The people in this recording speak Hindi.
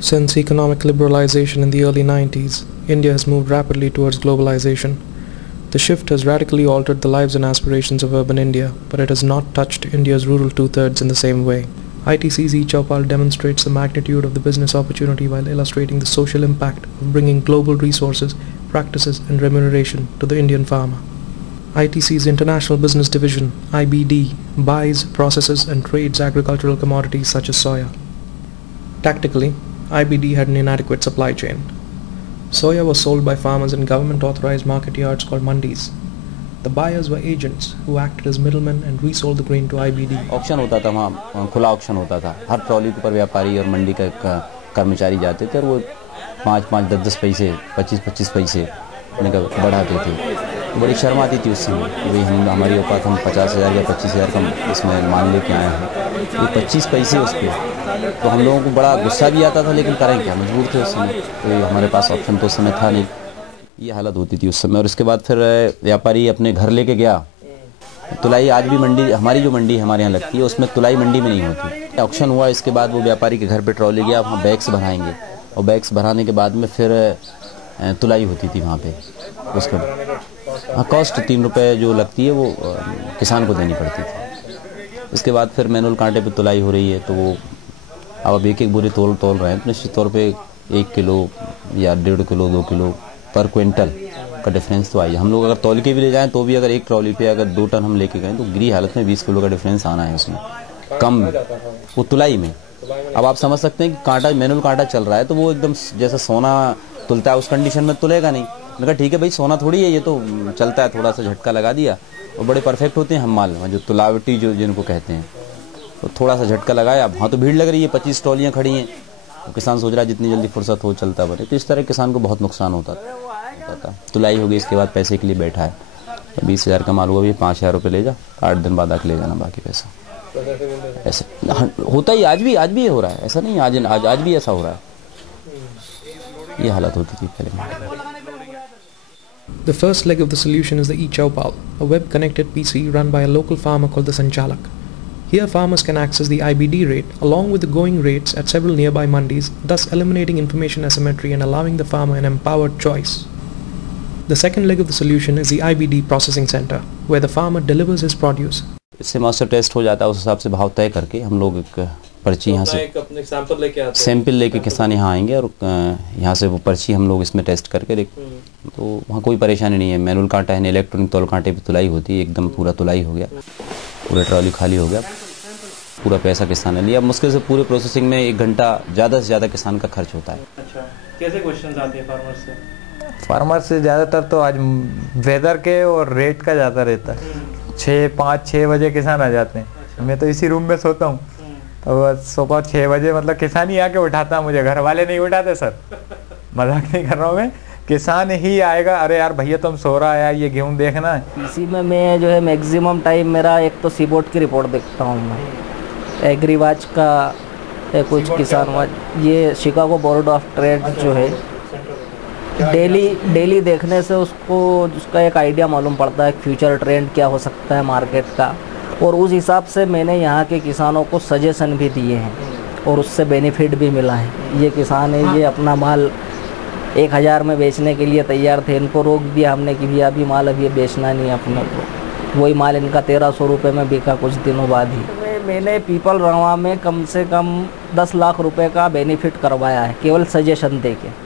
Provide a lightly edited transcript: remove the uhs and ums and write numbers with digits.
Since economic liberalization in the early 90s, India has moved rapidly towards globalization. The shift has radically altered the lives and aspirations of urban India, but it has not touched India's rural two-thirds in the same way. ITC's eChowpal demonstrates the magnitude of the business opportunity while illustrating the social impact of bringing global resources, practices and remuneration to the Indian farmer. ITC's International Business Division, IBD, buys, processes and trades agricultural commodities such as soya. Tactically, IBD had an inadequate supply chain. Soya was sold by farmers in government-authorized market yards called mandis. The buyers were agents who acted as middlemen and resold the grain to IBD. Auction होता था वहाँ, खुला ऑक्शन होता था. हर ट्रॉली के ऊपर व्यापारी और मंडी का कर्मचारी जाते थे और वो 5-5, 10-10 पैसे, 25-25 पैसे बढ़ाते थे. बड़ी शर्म आती थी उस समय. भाई हमारी औकात, हम 50,000 या 25,000 का इसमें मान लेके आए हैं, ये 25 पैसे उस पर. तो हम लोगों को बड़ा गुस्सा भी आता था, लेकिन करें क्या, मजबूर थे उस समय. तो हमारे पास ऑप्शन तो उस समय था नहीं. ये हालत होती थी उस समय. और इसके बाद फिर व्यापारी अपने घर लेके गया. तुलाई आज भी मंडी, हमारी जो मंडी हमारे यहाँ लगती है उसमें तुलाई मंडी में नहीं होती. ऑक्शन हुआ, इसके बाद वो व्यापारी के घर पे ट्रॉली गया, वहाँ बैग्स भराएंगे और बैग्स भराने के बाद में फिर तुलाई होती थी वहाँ पे. उसका हाँ, कॉस्ट 3 रुपये जो लगती है वो किसान को देनी पड़ती थी. इसके बाद फिर मैनुअल कांटे पे तुलाई हो रही है. तो वो अब एक बोरी तोल रहे हैं, तो निश्चित तौर पे 1 किलो या 1.5 किलो 2 किलो पर क्विंटल का डिफरेंस तो आई. हम लोग अगर तौल के भी ले जाएं तो भी अगर एक ट्रॉली पे अगर 2 टन हम लेके गए तो गिरी हालत में 20 किलो का डिफरेंस आना है उसमें, कम वो तुलाई में. अब आप समझ सकते हैं कि कांटा, मैनुअल कांटा चल रहा है तो वो एकदम जैसा सोना तुलता है उस कंडीशन में तुलेगा नहीं. मैंने कहा ठीक है भाई, सोना थोड़ी है, ये तो चलता है, थोड़ा सा झटका लगा दिया. और बड़े परफेक्ट होते हैं हम माल, जो तुलावटी जो जिनको कहते हैं, तो थोड़ा सा झटका लगाया. वहाँ तो भीड़ लग रही है, 25 ट्रॉलियाँ खड़ी हैं. तो किसान सोच रहा है जितनी जल्दी फुर्सत हो चलता बने. तो इस तरह किसान को बहुत नुकसान होता था. तुलाई हो गई, इसके बाद पैसे के लिए बैठा है. तो 20,000 का माल हुआ, भी 5,000 रुपये ले जा, 8 दिन बाद आके ले जाना बाकी पैसा. ऐसे होता ही आज भी हो रहा है. ऐसा नहीं आज भी ऐसा हो रहा है. ये हालत होती थी पहले. The first leg of the solution is the eChowpal, a web-connected PC run by a local farmer called the Sanchalak. Here farmers can access the IBD rate along with the going rates at several nearby mandis, thus eliminating information asymmetry and allowing the farmer an empowered choice. The second leg of the solution is the IBD processing center, where the farmer delivers his produce. इससे मास्टर टेस्ट हो जाता है, उस हिसाब से भाव तय करके हम लोग एक पर्ची यहाँ से सैंपल लेके किसान यहाँ आएंगे और यहाँ से वो पर्ची हम लोग इसमें टेस्ट करके तो वहाँ कोई परेशानी नहीं है. मैनुअल कांटा है, इलेक्ट्रॉनिक तौल कांटे पे तुलाई होती है. एकदम पूरा तुलाई हो गया, पूरा ट्रॉली खाली हो गया, पूरा पैसा किसान ने लिया. मुश्किल से पूरे प्रोसेसिंग में 1 घंटा ज़्यादा से ज़्यादा किसान का खर्च होता है. अच्छा, कैसे क्वेश्चन आते हैं फार्मर से ज़्यादातर तो आज वेदर के और रेट का ज़्यादा रहता है. 5-6 बजे किसान आ जाते हैं. मैं तो इसी रूम में सोता हूँ, तो सुबह 6 बजे मतलब किसान ही आके उठाता, मुझे घर वाले नहीं उठाते सर. मजाक नहीं कर रहा हूँ मैं, किसान ही आएगा. अरे यार भैया तुम सो रहा है, ये गेहूँ देखना है. इसी में मैं जो है मैक्सिमम टाइम मेरा एक तो सीबोर्ड की रिपोर्ट देखता हूँ मैं, एग्रीवाच का है, कुछ किसान वाच, ये शिकागो बोर्ड ऑफ ट्रेड जो है, डेली देखने से उसका एक आइडिया मालूम पड़ता है फ्यूचर ट्रेंड क्या हो सकता है मार्केट का. और उस हिसाब से मैंने यहाँ के किसानों को सजेशन भी दिए हैं और उससे बेनिफिट भी मिला है. ये किसान है, ये अपना माल 1,000 में बेचने के लिए तैयार थे, इनको रोक दिया हमने कि भैया अभी माल अभी बेचना नहीं अपने को. वही माल इनका 1,300 रुपये में बिका कुछ दिनों बाद ही. मैंने पीपल रावा में कम से कम 10 लाख रुपए का बेनिफिट करवाया है केवल सजेशन देके.